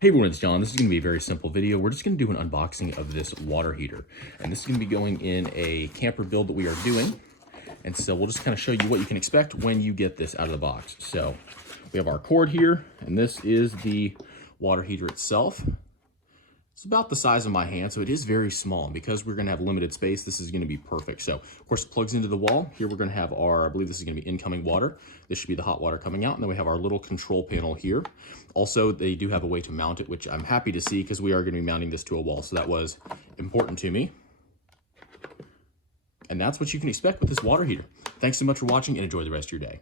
Hey everyone, it's John. This is going to be a very simple video. We're just going to do an unboxing of this water heater. And this is going to be going in a camper build that we are doing. And so we'll just kind of show you what you can expect when you get this out of the box. So we have our cord here, and this is the water heater itself. It's about the size of my hand, so it is very small. And because we're going to have limited space, this is going to be perfect. So, of course, it plugs into the wall. Here we're going to have our, I believe this is going to be incoming water. This should be the hot water coming out. And then we have our little control panel here. Also, they do have a way to mount it, which I'm happy to see because we are going to be mounting this to a wall. So that was important to me. And that's what you can expect with this water heater. Thanks so much for watching and enjoy the rest of your day.